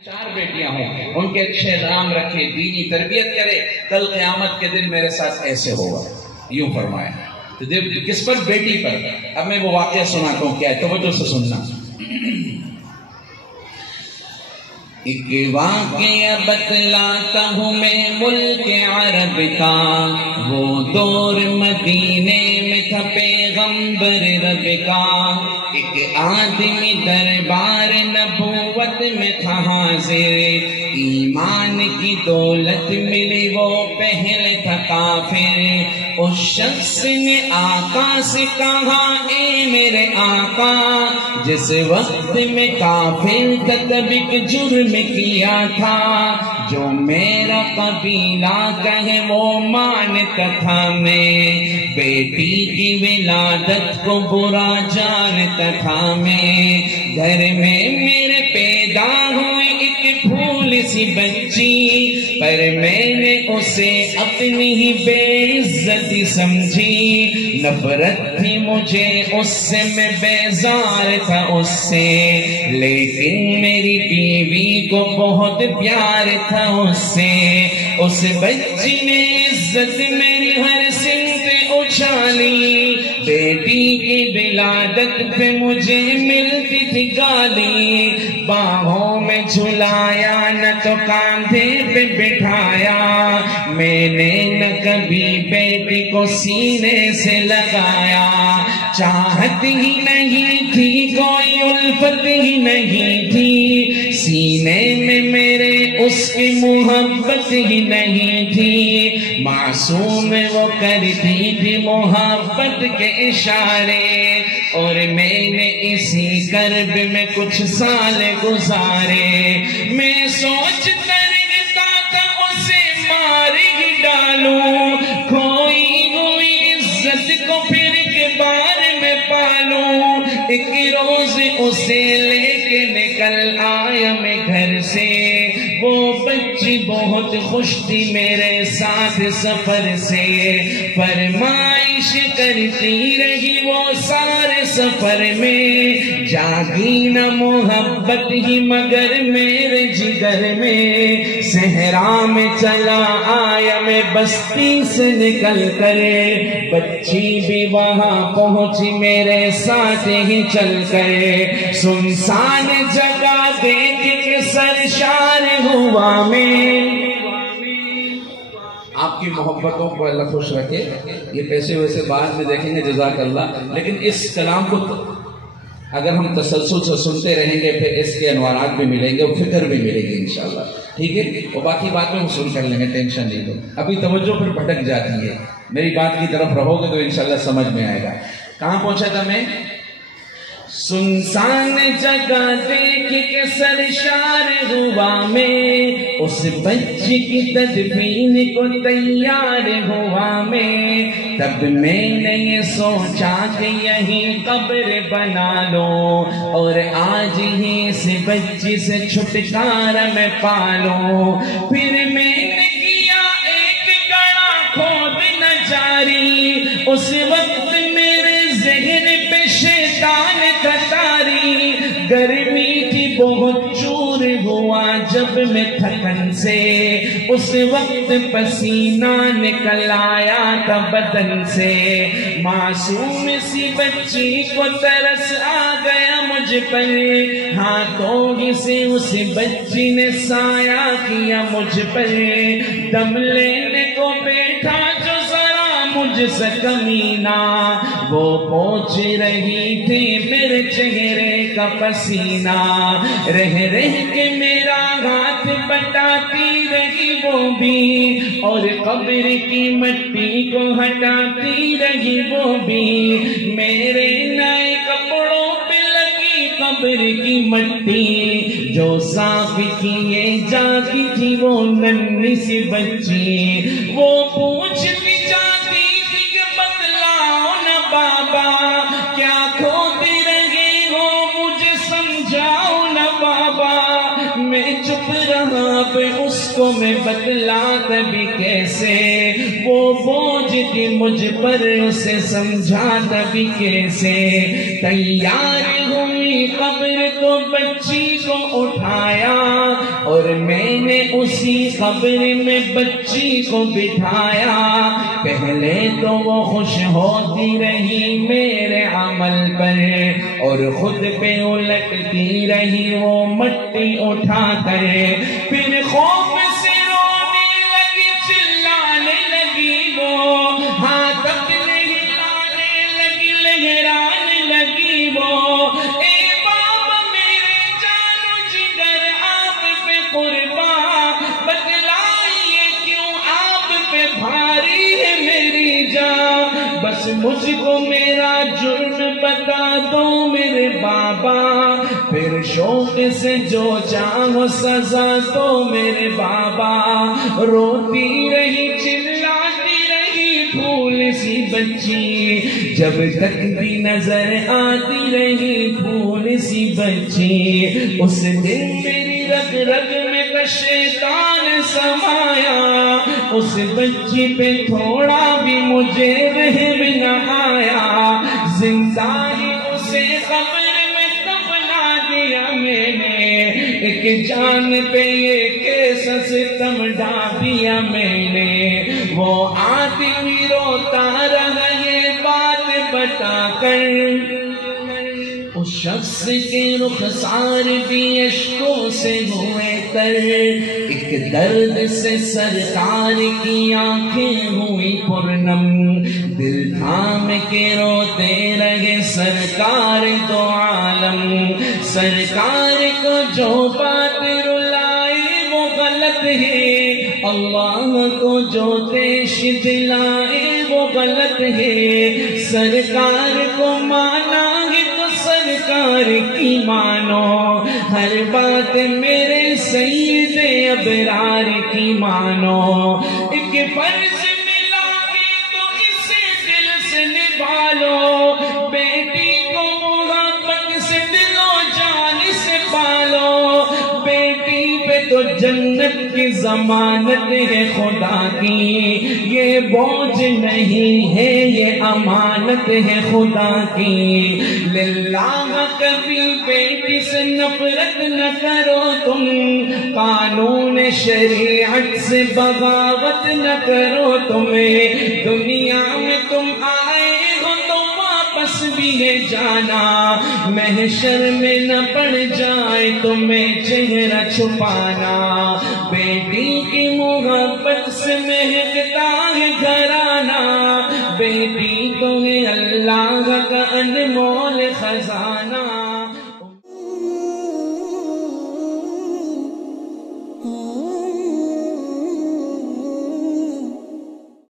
4 بیٹیاں ہوں، ان کے اچھے نام رکھے، دینی تربیت کرے، کل قیامت کے دن میرے ساتھ ایسے ہوگا، یوں فرمایا۔ تو کس پر؟ بیٹی پر۔ اب میں وہ واقعہ سناتا ہوں، کیا ہے، توجہ سے سننا۔ ایک واقعہ بتلاتا ہوں میں ملک عرب کا، وہ دور مدینے میں تھا پیغمبر رب کا۔ ایک آدمی دربار نبوت میں تھا حاضر، ایمان کی دولت ملی وہ پہلے تھا کافر۔ اس شخص نے آقا سے کہا، اے میرے آقا، جس وقت میں کافر تھا تب ایک جرم کیا تھا، جو میرا قبیلہ کہے وہ مانتا تھا۔ میں بیٹی کی ولادت کو برا جانتا تھا۔ میں گھر میں میرے پیدا ہوئے ایک پھول سی بچی، پر میں نے اسے اپنی ہی بے عزتی سمجھی۔ نفرت تھی مجھے اس سے، میں بیزار تھا اس سے، لیکن میری بیوی کو بہت پیار تھا اس سے۔ اس بچی نے عزت میری ہر سمت اچھالی، بیٹی کی ولادت پہ مجھے ملتی تھی گالی۔ باہوں میں جھلایا نہ تو کاندھے پہ بٹھایا، میں نے نہ کبھی بیٹی کو سینے سے لگایا۔ چاہت ہی نہیں تھی، کوئی الفت ہی نہیں تھی، سینے میں میرے اس کی محبت ہی نہیں تھی۔ معصوم وہ کرتی تھی محبت کے اشارے، اور میں نے اسی کرب میں کچھ سال گزارے۔ میں سوچتا رہتا تھا اسے مار ہی ڈالوں، کھوئی ہوئی عزت کو پھر کے بار میں پالوں۔ ایک روز اسے لے کے نکل آیا میں گھر سے، وہ بچی بہت خوش تھی میرے ساتھ سفر سے۔ فرمائش کرتی رہی وہ سارے سفر میں، جاگی نہ محبت ہی مگر میرے جگر میں۔ صحرا میں چلا آیا میں بستی سے نکل کر، بچی بھی وہاں پہنچی میرے ساتھ ہی چل کر۔ سنسان جگہ دیکھ کے سرشار ہوا میں۔ آپ کی محبتوں کو اللہ خوش رکھے۔ یہ پیسے ویسے بعد میں دیکھیں گے، جزاک اللہ، لیکن اس کلام کو اگر ہم تسلسل سے سنتے رہیں گے پھر اس کے انوارات بھی ملیں گے اور فکر بھی ملے گی انشاءاللہ، ٹھیک ہے؟ اور باقی بات میں ہم سن کر لیں گے، ٹینشن نہیں دو۔ ابھی توجہ پھر بھٹک جاتی ہے، میری بات کی طرف رہو گے تو انشاءاللہ سمجھ میں آئے گا۔ کہاں پہنچا تھا میں؟ سنسان جگہ دیکھ کے سرشار ہوا میں، اس بچی کی تدفین کو تیار ہوا میں۔ تب میں نے یہ سوچا کہ یہیں قبر بنا لو، اور آج ہی اس بچی سے چھٹکارا میں پالوں۔ پھر میں نے کیا ایک گڑھا کھود نہ جاری، اس وقت میرے ذہن پہ شیطان کا طاری۔ گرمی تھی بہت، چور ہوا جب میں تھکن سے، اس وقت پسینہ نکل آیا تھا بدن سے۔ معصوم سی بچی کو ترس آ گیا مجھ پر، ہاتھوں ہی سے اس بچی نے سایہ کیا مجھ پر۔ دم لینے کو بیٹھا جو ذرا مجھ سے کمینہ، وہ پوچھ رہی تھی میرے چہرے کا پسینہ۔ رہ رہ کے میرا ہاتھ بٹاتی رہی وہ بھی، اور قبر کی مٹی کو ہٹاتی رہی وہ بھی۔ میرے نئے کپڑوں پہ لگی قبر کی مٹی، جو صاف کیے جاتی تھی وہ ننھی سی بچی۔ وہ پوچھتی جاتی تھی کہ بتلاؤ نا بابا، کیا کھوتے رہے ہو، مجھے سمجھاؤ نا بابا۔ میں چپ رہا پہ اس کو میں بتلاتا بھی کیسے، وہ بوجھ تھی مجھ پر اسے سمجھاتا بھی کیسے۔ تیار ہوئی قبر تو بچی کو اٹھایا، اور میں نے اسی قبر میں بچی کو بٹھایا، پہلے تو وہ خوش ہوتی رہی میرے عمل پر، اور خود پہ الٹتی رہی وہ مٹی اٹھا کر، پھر خوف سے رونے لگی، چلانے لگی، وہ ہاتھ اپنے ہلانے لگی، لہرانے لگی وہ، اے بابا میرے جانو جگر آپ پہ قربان، بتلائیے کیوں آپ پہ بھاری ہے میری جان، بس مجھ کو میرا جرم بتا دو میرے بابا، پھر شوق سے جو چاہو سزا دو میرے بابا، روتی رہی چلاتی رہی پھول سی بچی، جب تک بھی نظر آتی رہی پھول سی بچی، اس دن میری رگ رگ میں کا شیطان سمایا، اس بچی پہ تھوڑا بھی مجھے رحم نہ آیا، زندہ ہی اسے قبر میں دفنا دیا میں نے، ایک جان پہ یہ کیسا ستم ڈال دیا میں نے، وہ آدمی روتا رہا یہ بات بتا کر، اس شخص کے رخسار بھی اشکوں سے ہوئے تر، ایک درد سے سرکار کی آنکھیں ہوئی پرنم، دل تھام کے روتے رہے سرکار دو عالم، سرکار کو جو بات رلائے وہ غلط ہے، اللہ کو جو دیش دلائے وہ غلط ہے، سرکار کو مانا ہے تو سرکار کی مانو، ہر بات میرے سید ابرار کی مانو، ایک فرض ملا ہے تو اسے دل سے نبھا لو، بیٹی کو محبت سے دل و جان سے پالو، بیٹی پہ تو جنت کی ضمانت ہے خدا کی، یہ بوجھ نہیں ہے یہ امانت ہے خدا کی، للہ کبھی بیٹی سے نفرت نہ کرو تم، قانون شریعت سے بغاوت نہ کرو تمہیں، دنیا میں تم آئے ہو تو واپس بھی ہے جانا، محشر میں نہ پڑ جائے تمہیں چہرہ چھپانا، بیٹی کی محبت سے مہکتا